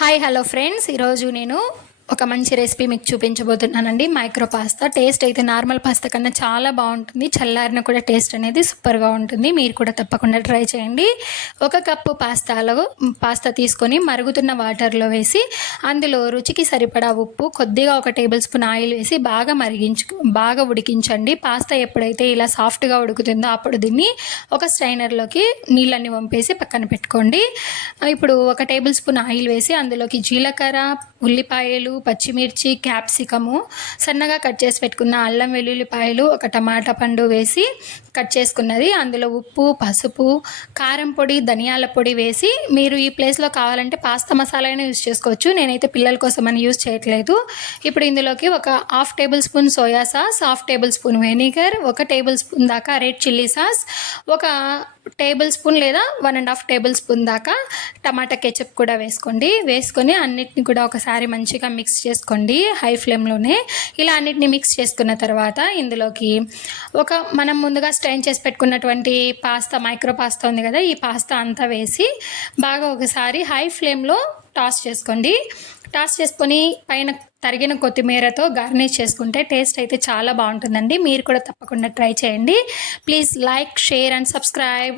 Hi hello friends, ఈరోజు నేను ఒక మంచి రెసిపీ మీకు చూపించబోతున్నానండి. మైక్రో పాస్తా టేస్ట్ అయితే నార్మల్ పాస్తా కన్నా చాలా బాగుంటుంది. చల్లారిన కూడా టేస్ట్ అనేది సూపర్గా ఉంటుంది. మీరు కూడా తప్పకుండా ట్రై చేయండి. ఒక కప్పు పాస్తా తీసుకొని మరుగుతున్న వాటర్లో వేసి అందులో రుచికి సరిపడా ఉప్పు, కొద్దిగా ఒక టేబుల్ స్పూన్ ఆయిల్ వేసి బాగా ఉడికించండి. పాస్తా ఎప్పుడైతే ఇలా సాఫ్ట్గా ఉడుకుతుందో అప్పుడు దీన్ని ఒక స్ట్రైనర్లోకి నీళ్ళని వంపేసి పక్కన పెట్టుకోండి. ఇప్పుడు ఒక టేబుల్ స్పూన్ ఆయిల్ వేసి అందులోకి జీలకర్ర, ఉల్లిపాయలు, పచ్చిమిర్చి, క్యాప్సికము, సన్నగా కట్ చేసి పెట్టుకున్న అల్లం వెల్లుల్లిపాయలు, ఒక టమాటా పండు వేసి కట్ చేసుకున్నది, అందులో ఉప్పు, పసుపు, కారం పొడి, ధనియాల పొడి వేసి మీరు ఈ ప్లేస్లో కావాలంటే పాస్తా మసాలా అయినా యూజ్ చేసుకోవచ్చు. నేనైతే పిల్లల కోసం అని యూజ్ చేయట్లేదు. ఇప్పుడు ఇందులోకి ఒక half table spoon soya sauce, half table spoon vinegar, ఒక టేబుల్ స్పూన్ దాకా రెడ్ చిల్లీ సాస్, ఒక టేబుల్ స్పూన్ లేదా 1.5 టేబుల్ స్పూన్ దాకా టమాటా కెచప్ కూడా వేసుకొని అన్నిటిని కూడా ఒకసారి మంచిగా మిక్స్ చేసుకోండి హై ఫ్లేమ్లోనే. ఇలా అన్నిటిని మిక్స్ చేసుకున్న తర్వాత ఇందులోకి మనం ముందుగా స్ట్రైన్ చేసి పెట్టుకున్నటువంటి మైక్రో పాస్తా ఉంది కదా, ఈ పాస్తా అంతా వేసి బాగా ఒకసారి హై ఫ్లేమ్లో టాస్ చేసుకొని పైన తరిగిన కొత్తిమీరతో గార్నిష్ చేసుకుంటే టేస్ట్ అయితే చాలా బాగుంటుందండి. మీరు కూడా తప్పకుండా ట్రై చేయండి. Please like, share and subscribe.